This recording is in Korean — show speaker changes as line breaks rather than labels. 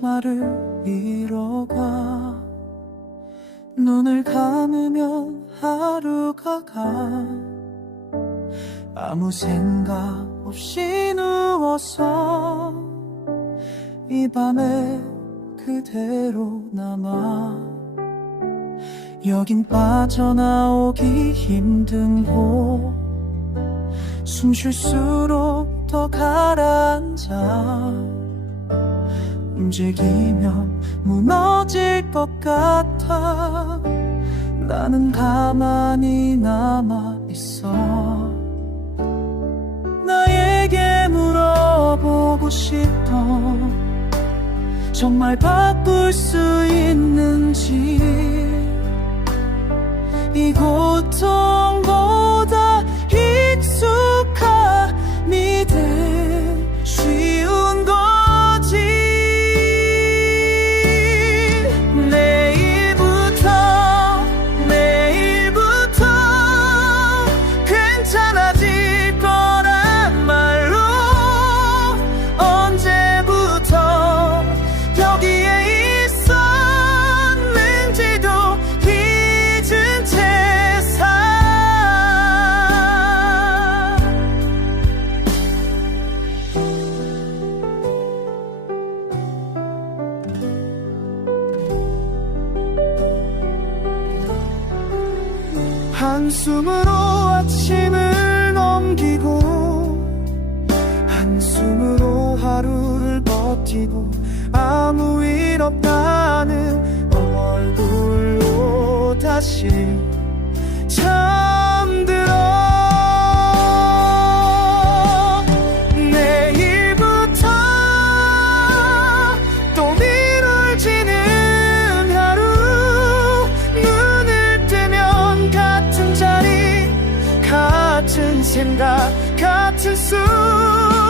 나를 잃어가. 눈을 감으면 하루가 가. 아무 생각 없이 누워서 이 밤에 그대로 남아. 여긴 빠져나오기 힘든 곳. 숨 쉴수록 더 가라앉아 움직이면 무너질 것 같아. 나는 가만히 남아 있어. 나에게 물어보고 싶어. 정말 바꿀 수 있는지. 이 고통보 한숨으로 아침을 넘기고 한숨으로 하루를 버티고 아무 일 없다는 얼굴로 다시 cut too soon.